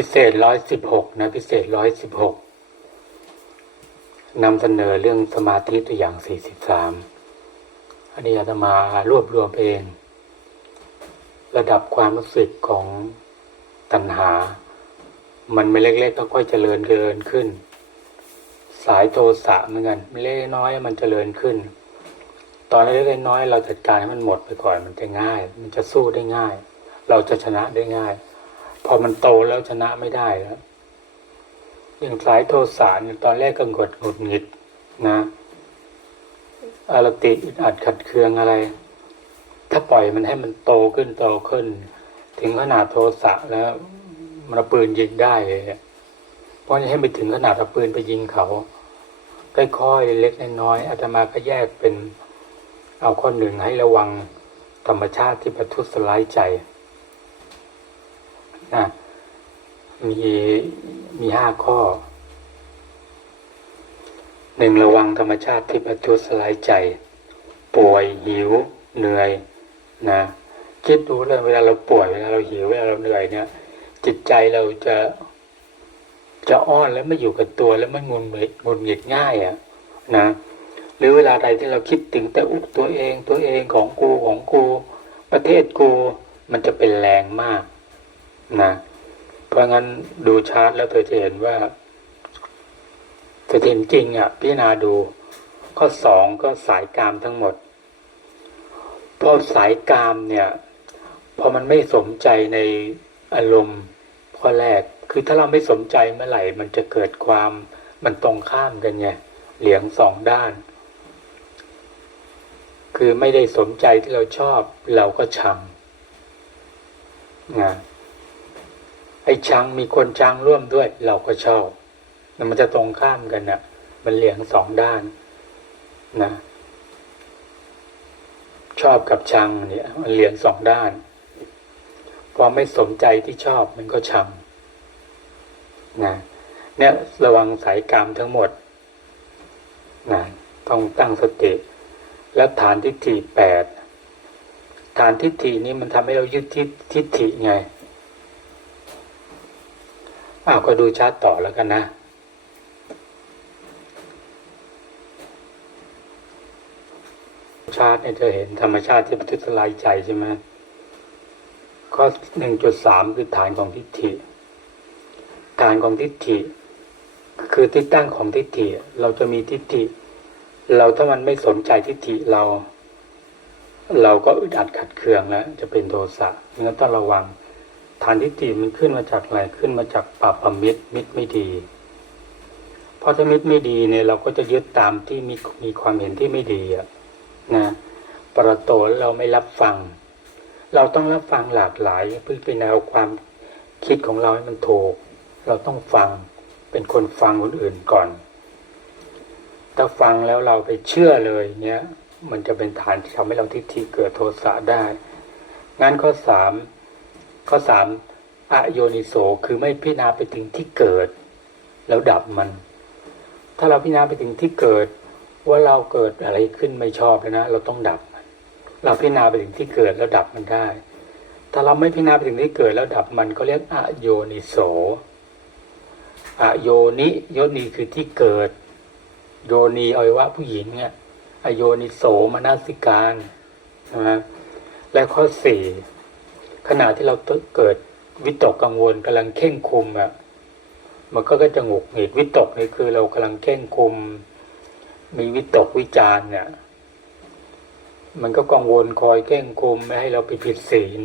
พิเศษร้อยสิบหกนะพิเศษร้อยสิบหกนำเสนอเรื่องสมาธิตัวอย่างสี่สิบสามอันนี้อาตมารวบรวมเอง ระดับความรู้สึกของตัณหา มันไม่เล็กๆก็ค่อยเจริญเจริญขึ้น สายโทสะเหมือนกันเล็กน้อยมันเจริญขึ้น ตอนเล็กน้อยเราจัดการให้มันหมดไปก่อนมันจะง่าย มันจะสู้ได้ง่าย เราจะชนะได้ง่าย พอมันโตแล้วชนะไม่ได้แล้วอย่างสายโทสะเนี่ยตอนแรกก็งดหงุดหงิดนะอารติอึดอัดขัดเคืองอะไร ถ้าปล่อยมันให้มันโตขึ้นโตขึ้น ถึงขนาดโทสะแล้ว มันเอาปืนยิงได้เลยเพราะให้ไปถึงขนาดเอาปืนไปยิงเขาค่อยๆเล็กน้อยอาตมาก็แยกเป็นเอาข้อหนึ่งให้ระวังธรรมชาติที่ประทุษร้ายใจ นะมีมีห้าข้อหนึ่งระวังธรรมชาติที่ประทุษร้ายใจ ป่วยหิว เหนื่อยนะคิดดูเลยเวลาเราป่วยเวลาเราหิวเวลาเราเหนื่อยเนี่ย จิตใจเราจะจะอ้อนแล้วไม่อยู่กับตัวแล้วมันงุนหงิดงุนหงิดง่ายอะ่ะนะหรือเวลาใดที่เราคิดถึงแต่อุกตัวเองตัวเองของกูของกู ประเทศกูมันจะเป็นแรงมาก นะ เพราะงั้นดูชาร์ตแล้วเธอจะเห็นว่าเธอเห็นจริงอะ พิจารณาดู ข้อสองก็สายกามทั้งหมดเพราะสายกามเนี่ยพอมันไม่สมใจในอารมณ์ข้อแรก คือถ้าเราไม่สมใจเมื่อไหร่ มันจะเกิดความมันตรงข้ามกันไงเหลียงสองด้าน คือไม่ได้สมใจที่เราชอบ เราก็ชังนะ อ้ชังมีคนชังร่วมด้วย เราก็ชอบมันจะตรงข้ามกันนะ่ะมันเหลียงสองด้านนะ ชอบกับชังเนี่ยมันเหลียงสองด้านพอไม่สมใจที่ชอบมันก็ชังนะเนี่ยระวังสายกรรมทั้งหมดนะต้องตั้งสติ แล้วฐานทิฏฐิแปดฐานทิฏฐินี้มันทำให้เรายึดทิฏฐิไง อ้าวก็ดูชาติต่อแล้วกันนะชาติเนี่ยจะเห็นธรรมชาติที่ปฏิสลายใจใช่ไหมข้อหนึ่งจุดสามคือฐานของทิฏฐิ ฐานของทิฏฐิ คือที่ตั้งของทิฏฐิ เราจะมีทิฏฐิ เราถ้ามันไม่สนใจทิฏฐิเรา เราก็อึดอัดขัดเคืองแล้วจะเป็นโทสะงั้นต้องระวังานทิฏฐิมันขึ้นมาจากอะไรขึ้นมาจากปาปมิตรมิตรไม่ดีเพราะถ้ามิตรไม่ดีเนี่ยเราก็จะยึดตามที่มีมีความเห็นที่ไม่ดีอะนะประโตเราไม่รับฟัง เราต้องรับฟังหลากหลาย เพื่อเป็นแนวความคิดของเราให้มันถูก เราต้องฟังเป็นคนฟังคนอื่นก่อน ถ้าฟังแล้วเราไปเชื่อเลยเนี่ยมันจะเป็นฐานที่ทำให้เราทิฏฐิเกิดโทสะได้ งั้นข้อสาม ข้อสามอโยนิโสคือไม่พิจารณาไปถึงที่เกิด แล้วดับมัน ถ้าเราพิจารณาไปถึงที่เกิด ว่าเราเกิดอะไรขึ้นไม่ชอบแล้วนะ เราต้องดับมัน เราพิจารณาไปถึงที่เกิดแล้วดับมันได้ ถ้าเราไม่พิจารณาไปถึงที่เกิดแล้วดับมันก็เรียกอโยนิโสอโยนิโยนีคือที่เกิด โยนีอวัยวะผู้หญิงเนี่ยอโยนิโสมนสิการนะและข้อสี่ ขณะที่เราเกิดวิตกกังวลกำลังเข่งคุมอะมันก็จะหงุกหงิดวิตกนี่คือเรากำลังเข่งคุม มีวิตกวิจารเนี่ย มันก็กังวลคอยเข่งคุมไม่ให้เราไปผิดศีล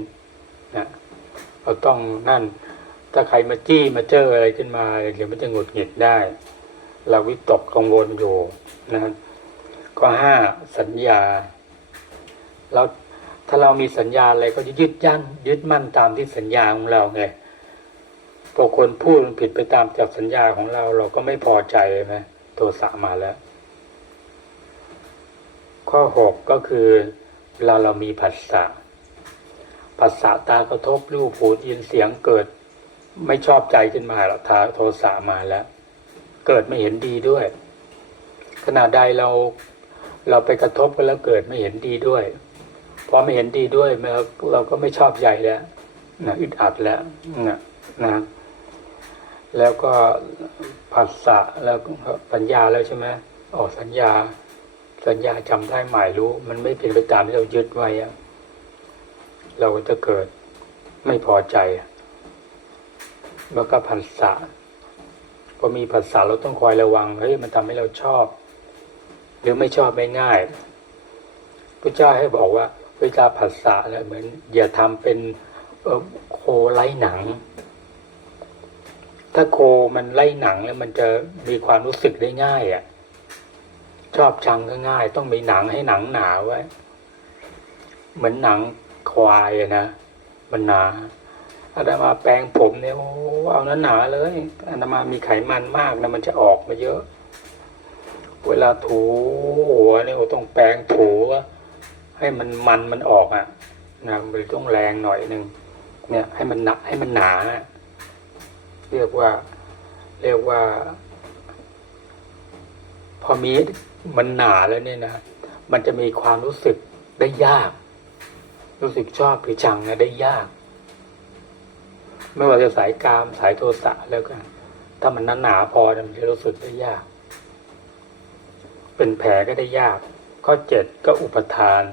นะเราต้องนั่น ถ้าใครมาจี้มาเจออะไรขึ้นมาเดี๋ยวมันจะหงุดหงิดได้ เราวิตกกังวลอยู่นะข้อห้าสัญญาเรา ถ้าเรามีสัญญาอะไรก็จะยึดยั้นยึดมั่นตามที่สัญญาของเราไงพอคนพูดมันผิดไปตามจากสัญญาของเรา เราก็ไม่พอใจไหมโทสะมาแล้ว ข้อหกก็คือเวลาเรามีผัสสะผัสสะตากระทบรูปหูยินเสียงเกิด ไม่ชอบใจขึ้นมาแล้วทาโทสะมาแล้ว เกิดไม่เห็นดีด้วย ขณะใดเราเราไปกระทบกันแล้วเกิดไม่เห็นดีด้วย พอไม่เห็นดีด้วยเราเราก็ไม่ชอบใหญ่แล้วนะอึดอัดแล้วนะนะแล้วก็ผัสสะแล้วก็ปัญญาแล้วใช่ไหมออกสัญญา สัญญาจำได้หมายรู้ มันไม่เป็นไปตามที่เรายึดไว้อะเราก็จะเกิดไม่พอใจ แล้วก็ผัสสะพอมีผัสสะเราต้องคอยระวังเฮ้ยมันทำให้เราชอบ หรือไม่ชอบไม่ง่ายพระเจ้าให้บอกว่า วลาผัสสะเนี่ยเหมือน อย่าทำเป็นโคไล่หนัง ถ้าโคมันไล่หนังแล้วมันจะมีความรู้สึกได้ง่ายอะ ชอบชังก็ง่าย ต้องมีหนังให้หนังหนาไว้ เหมือนหนังควายอะนะมันหนาอาตมาแปรงผมเนี่ยโอ้เอานั้นหนาเลยอาตมามีไขมันมากนะมันจะออกมาเยอะ เวลาถูหัวเนี่ยต้องแปรงถู ให้มันมันมันออกอะนะมันต้องแรงหน่อยหนึ่งเนี่ยให้มันหนักให้มันหนา เรียกว่า เรียกว่า พอมีมันหนาแล้วเนี่ยนะมันจะมีความรู้สึกได้ยาก รู้สึกชอบหรือชังนะได้ยาก ไม่ว่าจะสายกามสายโทสะแล้วกันถ้ามันหนาๆพอเนี่ยมันจะรู้สึกได้ยาก เป็นแผลก็ได้ยาก ข้อเจ็ดก็อุปทาน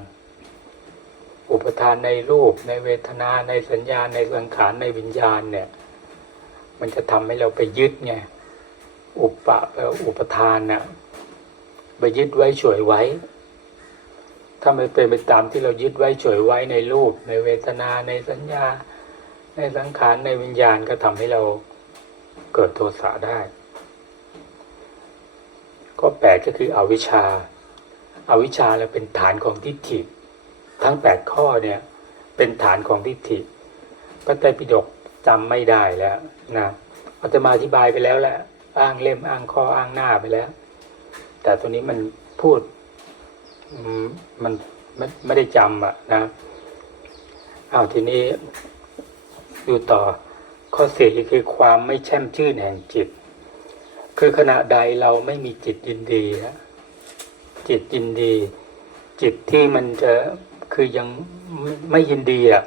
อุปทานในรูป ในเวทนาในสัญญาในสังขารในวิญญาณเนี่ย มันจะทำให้เราไปยึดไงอุปปะแปลว่าอุปทานน่ะไปยึดไว้ฉวยไว้ ถ้าไม่เป็นไปตามที่เรายึดไว้ฉวยไว้ในรูป ในเวทนาในสัญญา ในสังขารในวิญญาณก็ทำให้เราเกิดโทสะได้ ก็แปดก็คืออวิชชาอาวิชชาแล้วเป็นฐานของทิฏฐิ ทั้งแปดข้อเนี่ยเป็นฐานของทิฏฐิพระไตรปิฎกจำไม่ได้แล้วนะอาตมาอธิบายไปแล้วแหละอ้างเล่มอ้างข้ออ้างหน้าไปแล้ว แต่ตัวนี้มันพูดมันไม่ไม่ได้จำอะนะเอาทีนี้ดูต่อข้อเสี่คือความไม่แช่มชื่นแห่งจิต คือขณะใดเราไม่มีจิตยินดีนะจิตยินดี จิตที่มันจะ คือยังไม่ไม่ยินดีอะ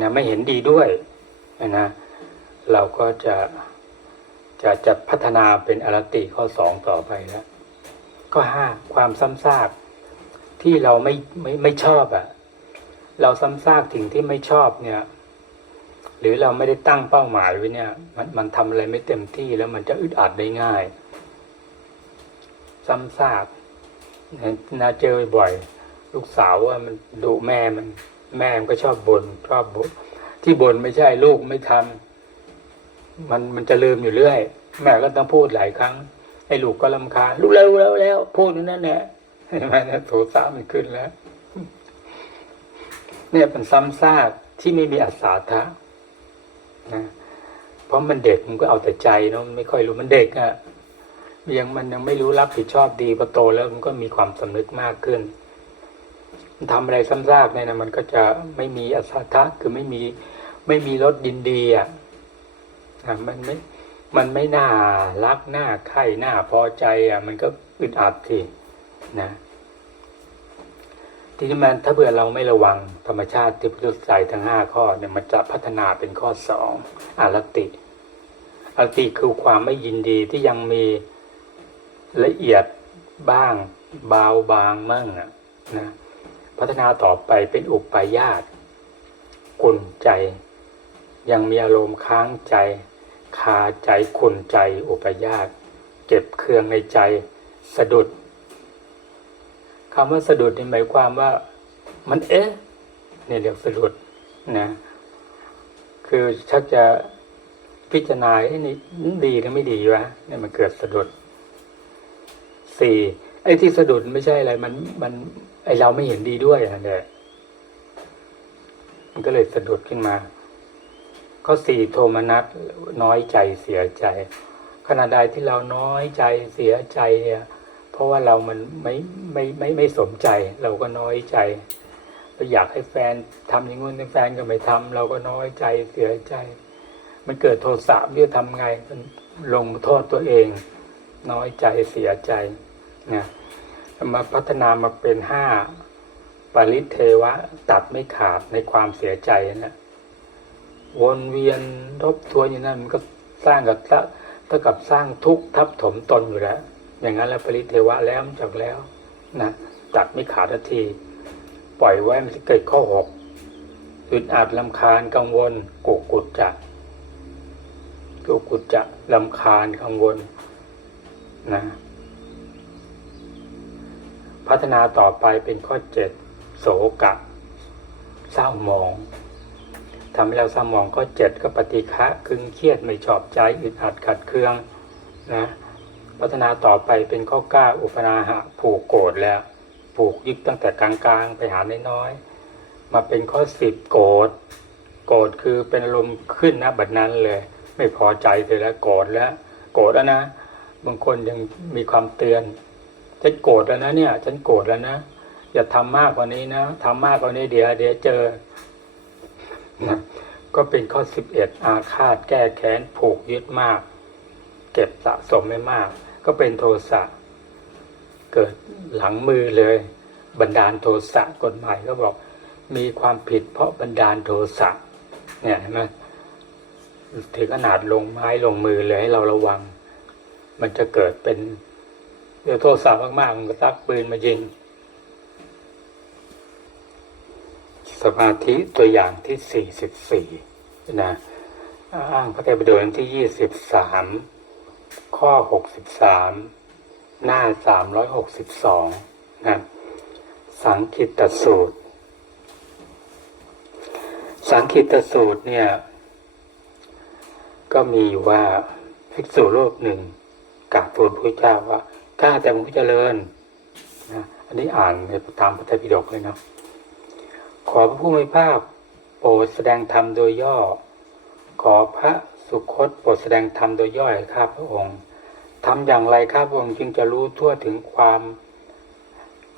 นะไม่เห็นดีด้วยนะเราก็จะจะจะพัฒนาเป็นอรติข้อสองต่อไปแล้วก็ห้าความซ้ำซากที่เราไม่ไม่ไม่ชอบอะ เราซ้ำซากสิ่งที่ไม่ชอบเนี่ย หรือเราไม่ได้ตั้งเป้าหมายไว้เนี่ย มันมันทำอะไรไม่เต็มที่แล้วมันจะอึดอัดได้ง่าย ซ้ำซากนาเจอบ่อย ลูกสาวว่ามันดุแม่มัน แม่มันก็ชอบบน่นชอบบ่นที่บ่นไม่ใช่ลูกไม่ทำมันมันจะลืมอยู่เรื่อย แม่ก็ต้องพูดหลายครั้งไอ้ลูกก็ลำคาลูกเร็วแล้วแล้วพูดอยู่นั่นแหละเห็นไหมนะโทสะมันขึ้นแล้ว เนี่ยเป็นซ้ำซากที่ไม่มีอัศาทะนะเพราะมันเด็กมันก็เอาแต่ใจเนาะไม่ค่อยรู้มันเด็กอะ่ะยังมันยังไม่รู้รับผิดชอบดีพอโตแล้วมันก็มีความสำนึกมากขึ้น ทำอะไรซ้ำซากเนี่ยนะมันก็จะไม่มีอัศทะคือไม่มีไม่มีรสดินดีอะอะมันไม่มันไม่น่ารักน่าใคร่น่าพอใจอะ มันก็อึดอัดทีนะทีนี้มันถ้าเผื่อเราไม่ระวังธรรมชาติที่พุทธใส่ทั้งห้าข้อเนี่ยมันจะพัฒนาเป็นข้อสองอารติอารติคือความไม่ยินดีที่ยังมีละเอียดบ้างเบาบางมั่งอะนะ พัฒนาต่อไปเป็นอุปายาตกุนใจ ยังมีอารมณ์ค้างใจ คาใจขุนใจอุปายาตเก็บเครื่องในใจสะดุดคำว่าสะดุดนี่หมายความว่า มันเอ๊ะเนี่ยเรียกสะดุดนะคือชักจะพิจารณาไอ้นี่ดีหรือไม่ดีวะเนี่ยมันเกิดสะดุดสี่ไอ้ที่สะดุดไม่ใช่อะไร มันมัน ไอเราไม่เห็นดีด้วยอะเนี่ยมันก็เลยสะดุดขึ้นมา ข้อสี่โทมนัสน้อยใจเสียใจ ขณะใดที่เราน้อยใจเสียใจเนี่ยเพราะว่าเรามันไม่ไม่ไม่ไม่สมใจ เราก็น้อยใจเราอยากให้แฟนทำอย่างงู้นแฟนก็ไม่ทำเราก็น้อยใจเสียใจ มันเกิดโทสะเรียทำไงมันลงโทษตัวเอง น้อยใจเสียใจนะ มาพัฒนามาเป็นห้าปริเทวะ ตัดไม่ขาดในความเสียใจนะวนเวียนทบทวนอยู่นั่นมันก็สร้างกับเท่ากับสร้างทุกข์ทับถมตนอยู่แล้ว อย่างนั้นแล้วปริเทวะแล้วจบแล้วนะตัดไม่ขาดทันที ปล่อยไว้มันจะเกิดข้อหกอึดอัดลำคาญกังวลกุกุจจะกุกกุจจะลำคาญกังวลนะ พัฒนาต่อไปเป็นข้อเจ็ดโสกะเศร้าหมองทำให้เราเศร้าหมองข้อเจ็ดก็ปฏิฆะคึงเครียดไม่ชอบใจอึดอัดขัดเคืองนะพัฒนาต่อไปเป็นข้อเก้าอุปนาหะผูกโกรธแล้วผูกยึดตั้งแต่กลางๆ ไปหาน้อยๆมาเป็นข้อสิบโกรธโกรธคือเป็นอารมณ์ขึ้นนะบัดนั้นเลย ไม่พอใจเลยแล้วโกรธแล้ว โกรธแล้วนะ บางคนยังมีความเตือน ฉันโกรธแล้วนะเนี่ย ฉันโกรธแล้วนะอย่าทำมากกว่านี้นะทำมากกว่านี้เดี๋ยวเดี๋ยวเจอก็เป็นข้อสิบเอ็ดอาฆาตแก้แค้นผูกยึดมาก เก็บสะสมไม่มาก ก็เป็นโทสะเกิดหลังมือเลย บันดาลโทสะกฎหมายก็บอก มีความผิดเพราะบันดาลโทสะเนี่ยเห็นไหมถึงขนาดลงไม้ลงมือเลยให้เราระวัง มันจะเกิดเป็น เดี๋ยวโทสะมากๆมันก็ซักปืนมายิง สมาธิตัวอย่างที่สี่สิบสี่นะอ้างพระไตรปิฎกที่ยี่สิบสามข้อหกสิบสามหน้าสามร้อยหกสิบสองนะสังคิตสูตร สังคิตตสูตรเนี่ย ก็มีอยู่ว่าภิกษุรูปหนึ่งกราบทูลพระเจ้าว่า ข้าแต่พระเจริญนะอันนี้อ่านในตามพระไตรปิฎกเลยนะ ขอพระผู้มีพระภาคโปรดแสดงธรรมโดยย่อ ขอพระสุคตโปรดแสดงธรรมโดยย่อให้ข้าพระองค์ทำอย่างไรข้าพระองค์จึงจะรู้ทั่วถึงความ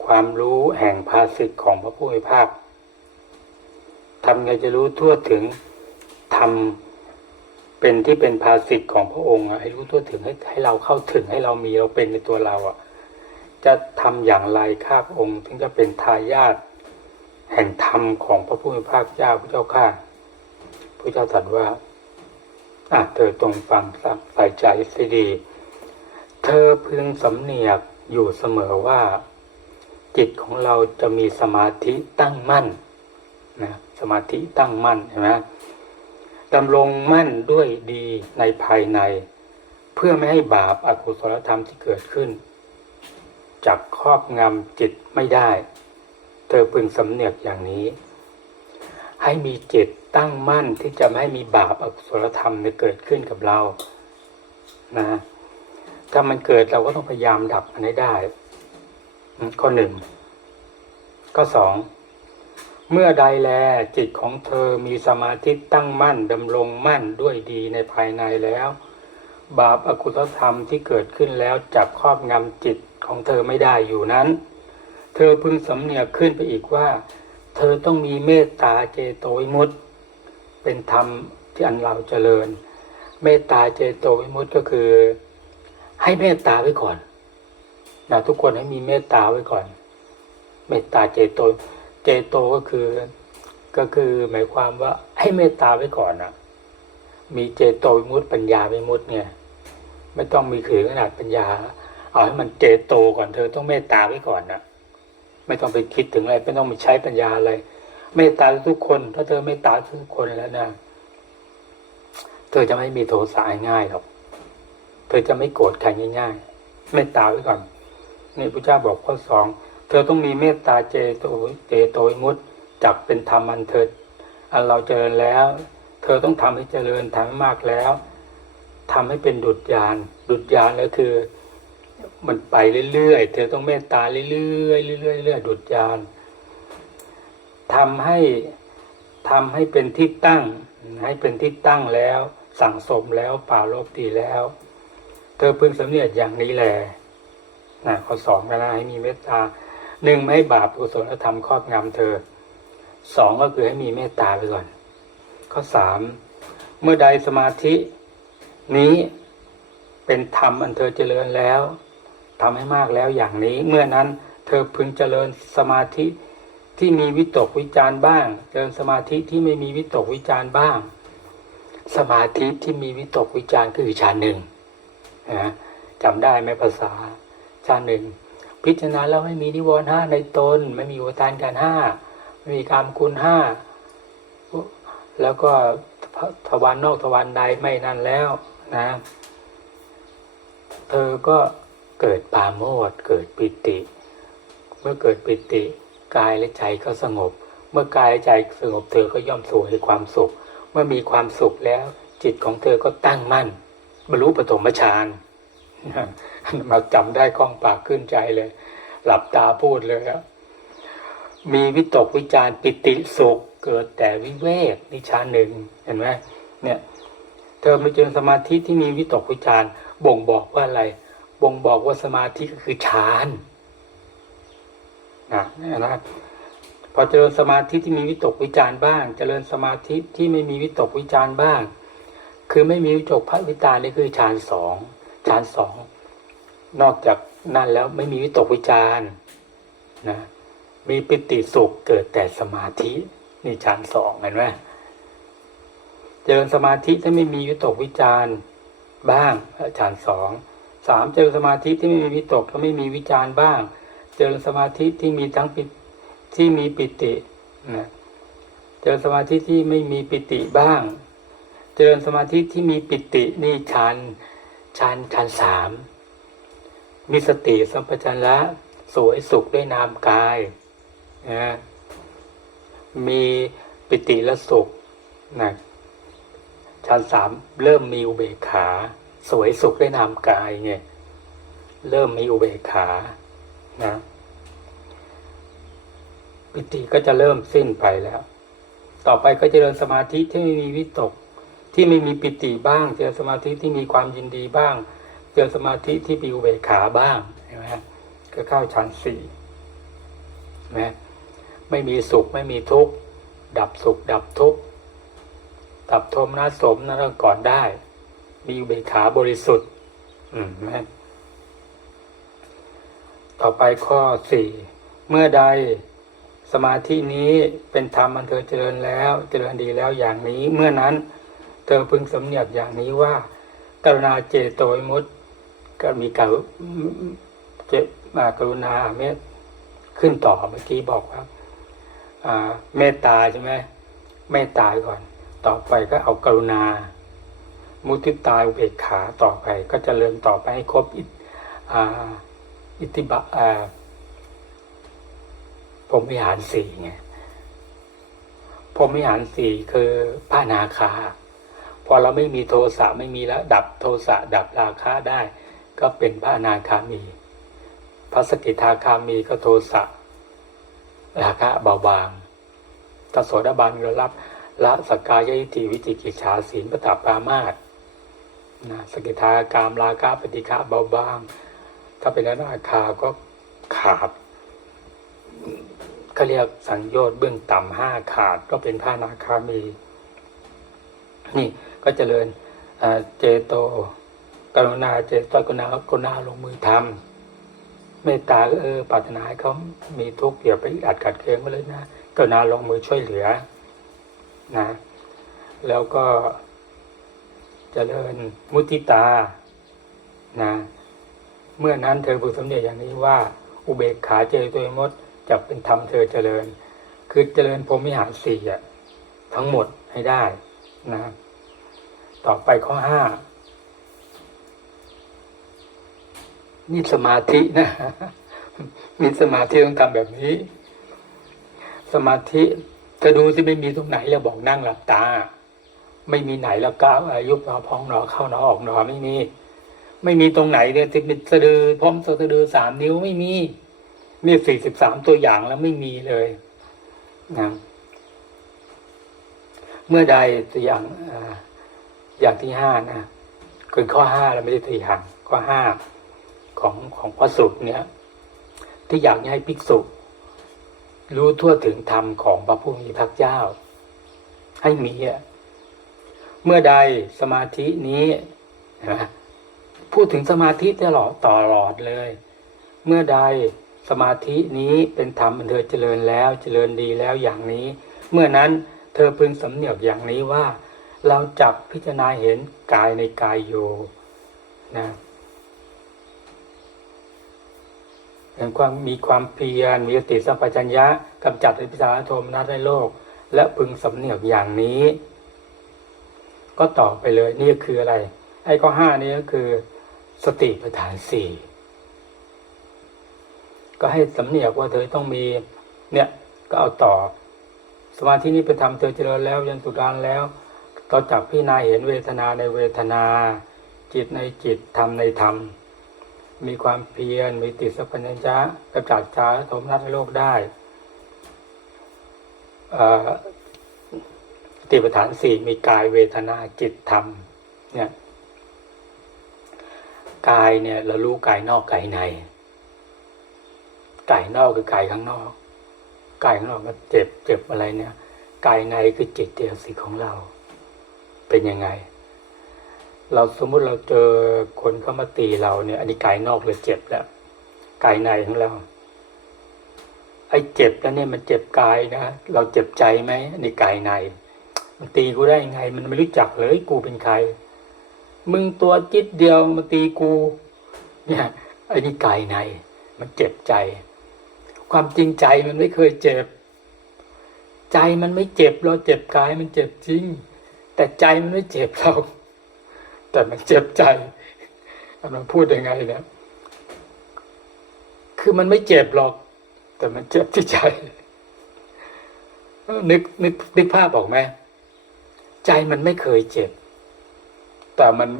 ความรู้แห่งภาสิทธิของพระผู้มีพระภาคทำไงจะรู้ทั่วถึงทำ เป็นที่เป็นภาสิทธิ์ของพระองค์ให้รู้ทั่วถึงให้ให้เราเข้าถึงให้เรามีเราเป็นในตัวเราอะ จะทำอย่างไรข้าพระองค์ถึงจะเป็นทายาทแห่งธรรมของพระผู้มีพระเจ้าพระเจ้าข้าพระเจ้าตรัสว่าอะเธอตรงฟังใส่ใจเสียดี เธอพึงสำเนียกอยู่เสมอว่า จิตของเราจะมีสมาธิตั้งมั่นนะสมาธิตั้งมั่นเห็นไหม ดำรงมั่นด้วยดีในภายใน เพื่อไม่ให้บาปอากุศลธรรมที่เกิดขึ้นจับครอบงำจิตไม่ได้ เธอพึงสำเนียกอย่างนี้ ให้มีจิตตั้งมั่นที่จะไม่ให้มีบาปอกุศลธรรมในเกิดขึ้นกับเรานะ ถ้ามันเกิดเราก็ต้องพยายามดับมันให้ได้ ข้อหนึ่งข้อสอง เมื่อใดแลจิตของเธอมีสมาธิตั้งมั่นดำรงมั่นด้วยดีในภายในแล้ว บาปอากุศลธรรมที่เกิดขึ้นแล้วจับครอบงำจิตของเธอไม่ได้อยู่นั้น เธอพึงสำเนียกขึ้นไปอีกว่า เธอต้องมีเมตตาเจโตวิมุตติเป็นธรรมที่อันเราเจริญ เมตตาเจโตวิมุตติก็คือ ให้เมตตาไว้ก่อนนะทุกคนให้มีเมตตาไว้ก่อน เมตตาเจโตเจโตก็คือ ก็คือหมายความว่าให้เมตตาไว้ก่อนนะมีเจโตวิมุตติปัญญาวิมุตติเนี่ยไม่ต้องมีขือขนาดปัญญา เอาให้มันเจโตก่อนเธอต้องเมตตาไว้ก่อนนะไม่ต้องไปคิดถึงอะไรไม่ต้องไปใช้ปัญญาอะไรเมตตาทุกคน ถ้าเธอเมตตาทุกคนแล้วนะเธอจะไม่มีโทสะง่ายหรอกเธอจะไม่โกรธใครง่ายๆเมตตาไว้ก่อนนี่พระเจ้าบอกข้อสอง เธอต้องมีเมตตาเจโตเจโตมุตจับเป็นธรรมอันเธออันเราเจริญแล้ว เธอต้องทำให้เจริญทำมากแล้วทำให้เป็นดุจยานดุจยานแล้วคือ มันไปเรื่อยๆ เธอต้องเมตตาเรื่อยๆเรื่อยๆเรื่อยๆดุจยานทำให้ทำให้เป็นที่ตั้ง ให้เป็นที่ตั้งแล้ว สั่งสมแล้วป่าโลบดีแล้ว เธอพึงสำเนียกอย่างนี้แหละนะข้อสองนะให้มีเมตตา หนึ่งไม่ให้บาปกุศลธรรมครอบงำเธอสองก็คือให้มีเมตตาไปก่อน ข้อสามเมื่อใดสมาธินี้เป็นธรรมอันเธอเจริญแล้วทำให้มากแล้วอย่างนี้ เมื่อนั้นเธอพึงเจริญสมาธิที่มีวิตกวิจารบ้าง เจริญสมาธิที่ไม่มีวิตกวิจารบ้าง สมาธิที่มีวิตกวิจารคือฌานหนึ่งนะจำได้ไหมภาษาฌานหนึ่ง พิจารณาแล้วไม่มีนิวรณ์ห้าในตน ไม่มีอุปทานการห้าไม่มีกรรมคุณห้าแล้วก็ทวารนอกทวารในไม่นั่นแล้วนะ เธอก็เกิดปาโมดเกิดปิติ เมื่อเกิดปิติกายและใจก็สงบ เมื่อกายและใจสงบเธอก็ย่อมสู่ให้ความสุข เมื่อมีความสุขแล้ว จิตของเธอก็ตั้งมั่น บรรลุปฐมฌาน มาจำได้กล้องปากขึ้นใจเลย หลับตาพูดเลยครับมีวิตกวิจารปิติสุข เกิดแต่วิเวกนิชาหนึ่งเห็นไหมเนี่ย เธอมาเจอสมาธิที่มีวิตกวิจารบ่งบอกว่าอะไร บ่งบอกว่าสมาธิก็คือฌานนะนะพอเจริญสมาธิที่มีวิตกวิจารบ้าง เจริญสมาธิที่ไม่มีวิตกวิจารบ้าง คือไม่มีวิตกพระวิจารนี่คือฌานสอง ฌานสองนอกจากนั่นแล้วไม่มีวิตกวิจารนะมีปิติสุขเกิดแต่สมาธินี่ฌานสองเห็นไหมเจริญสมาธิถ้าไม่มีวิตกวิจารบ้างฌานสองสามเจริญสมาธิที่ไม่มีวิตกแล้วไม่มีวิจารบ้าง เจริญสมาธิที่มีทั้งปิที่มีปิตินะเจริญสมาธิที่ไม่มีปิติบ้าง เจริญสมาธิที่มีปิตินี่ฌาน ฌานฌานสามมีสติสัมปชัญญะสวยสุขด้วยนามกายนะมีปิติและสุขนะชั้นสามเริ่มมีอุเบกขา สวยสุขด้วยนามกายไงเริ่มมีอุเบกขานะปิติก็จะเริ่มสิ้นไปแล้ว ต่อไปก็จะเริญสมาธิที่ไม่มีวิตก ที่ไม่มีปิติบ้าง เจอสมาธิที่มีความยินดีบ้าง เจอสมาธิที่มีอุเบกขาบ้างใช่ไหมก็เข้าชั้นสี่นะไม่มีสุขไม่มีทุกข์ดับสุขดับทุกข์ดับโทมนัสสมนั่นก่อนได้ มีอุเบกขาบริสุทธิ์ อืมนะต่อไปข้อสี่เมื่อใดสมาธินี้เป็นธรรมมันเธอเจริญแล้ว เจริญดีแล้วอย่างนี้ เมื่อนั้น เธอพึงสำเนียกอย่างนี้ว่า กรุณาเจโตวิมุตก็มีการเจมากรุณาเมตขึ้นต่อเมื่อกี้บอกว่าเมตตาใช่ไหมเมตตาก่อน ต่อไปก็เอากรุณา มุทิตาอุเบกขาต่อไป ก็จเจริญต่อไปให้ครบอิอติบะผมวิหารสี่ไงผมวิหารสี่คือพระนาคา พอเราไม่มีโทสะไม่มีแล้ว ดับโทสะดับราคะได้ ก็เป็นพระนาคามี พระสกิทาคามีก็โทสะราคะเบาบางตโสดาบันก็รับละสกกายยิติวิจิกิจฉาศีลปตาปามาตนะสกิทากามราคะปฏิฆะเบาบาง ถ้าเป็นอนาคาก็ขาดเขาเรียกสังโยชน์เบื้องต่ำห้าขาดก็เป็นพระนาคามี นี่ ก็เจริญเจโตกรุณาเจโตกรุณากรุณาลงมือทำเมตตาเออปรารถนาให้เขามีทุกข์อย่าไปอัดขัดเคืองมาเลยนะกรุณาลงมือช่วยเหลือนะ แล้วก็เจริญมุติตานะเมื่อนั้นเธอบุสมเด็จอย่างนี้ว่า อุเบกขาเจตัวมดจะเป็นธรรมเธอเจริญ คือเจริญพรมิหารสี่อะทั้งหมดให้ได้นะ ต่อไปข้อห้านี่สมาธินะ มีสมาธิต้องทำแบบนี้ สมาธิจะดูที่ไม่มีตรงไหนแล้วบอกนั่งหลับตา ไม่มีไหนแล้วก้าวยุบหนอพองหนอเข้าหนอออกหนอไม่มี ไม่มีตรงไหนเนี่ยที่เป็นสะดือพร้อมสะดือสามนิ้วไม่มีนี่สี่สิบสามตัวอย่างแล้วไม่มีเลยนะเมื่อใดตัวอย่างอ อย่างที่ห้านะคือข้อห้าเราไม่ได้ตัวอย่างข้อห้าของของพระสุตรเนี่ยที่อยากให้ภิกษุ รู้ทั่วถึงธรรมของพระผู้มีพระเจ้า ให้มีอะเมื่อใดสมาธินี้นะพูดถึงสมาธิตลอดตลอดเลย เมื่อใดสมาธินี้เป็นธรรมเธอเจริญแล้วเจริญดีแล้วอย่างนี้ เมื่อนั้นเธอพึงสำเนียกอย่างนี้ว่า เราจับพิจารณาเห็นกายในกายโยนะเห็นความมีความเพียรมีสติสัมปชัญญะกำจัดอภิสารโทมนัสในโลก และพึงสำเนียกอย่างนี้ ก็ต่อไปเลยนี่คืออะไร ไอ้ข้อห้านี้ก็คือสติปัฏฐานสี่ก็ให้สำเนียกว่าเธอต้องมีเนี่ยก็เอาต่อ สมาธินี้ไปทำเธอเจริญแล้วยันสุดานแล้ว ต่อจากพี่นาเห็นเวทนาในเวทนา จิตในจิตธรรมในธรรม มีความเพียรมีติดสัพพัญญะกระจัดจาโทมนัสในโลกได้ติปฐานสี่มีกายเวทนาจิตธรรมเนี่ยกายเนี่ยเรารู้กายนอกกายในกายนอกคือกายข้างนอกกายข้างนอกมันเจ็บเจ็บอะไรเนี่ยกายในคือจิตเจตสิกของเรา เป็นยังไง เราสมมุติเราเจอคนเข้ามาตีเราเนี่ย อันนี้กายนอกเลยเจ็บแล้วกายในของเรา ไอ้เจ็บแล้วเนี่ยมันเจ็บกายนะเราเจ็บใจไหมอันนี้กายใน มันตีกูได้ยังไง มันไม่รู้จักเลยกูเป็นใคร มึงตัวจิตเดียวมาตีกู เนี่ยไอ้นี่กายใน มันเจ็บใจ ความจริงใจมันไม่เคยเจ็บ ใจมันไม่เจ็บเราเจ็บกายมันเจ็บจริง แต่ใจมันไม่เจ็บเรา แต่มันเจ็บใจมันพูดยังไงเนี่ย คือมันไม่เจ็บหรอก แต่มันเจ็บที่ใจ นึกนึกนึกภาพออกไหมใจมันไม่เคยเจ็บ แต่มัน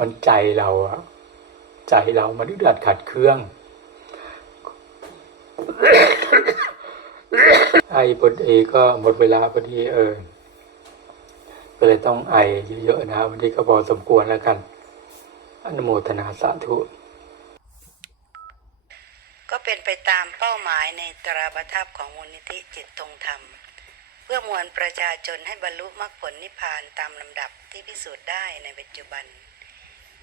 มันใจเราอะใจเรามันอึดอัดขัดเครื่องไอ้พอดีก็หมดเวลาพอดีเออ เลยต้องไอเยอะๆนะวันนี้ก็พอสมควรแล้วกันอนุโมทนาสาธุก็เป็นไปตามเป้าหมายในตราประทับของมูลนิธิจิตตรงธรรม เพื่อมวลประชาชนให้บรรลุมรรคผลนิพพานตามลำดับที่พิสูจน์ได้ในปัจจุบัน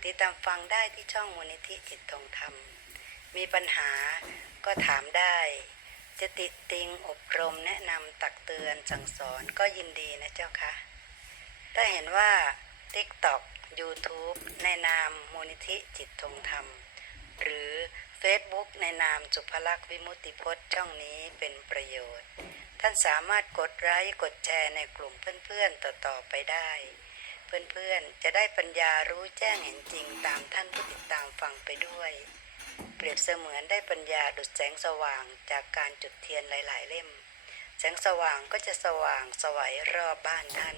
ติดตามฟังได้ที่ช่องมูลนิธิจิตตรงธรรม มีปัญหาก็ถามได้ จะติดติงอบรมแนะนำตักเตือนสั่งสอนก็ยินดีนะเจ้าค่ะ ถ้าเห็นว่า TikTok YouTube ในนามมูลนิธิจิตทงธรรม หรือ Facebook ในนามสุภลักษณ์วิมุตติพจน์ช่องนี้เป็นประโยชน์ ท่านสามารถกดไลค์กดแชร์ในกลุ่มเพื่อนๆต่อๆไปได้ เพื่อนๆจะได้ปัญญารู้แจ้งเห็นจริงตามท่านผู้ติดตามฟังไปด้วย เปรียบเสมือนได้ปัญญาดุจแสงสว่างจากการจุดเทียนหลายๆเล่ม แสงสว่างก็จะสว่างสวัยรอบบ้านท่าน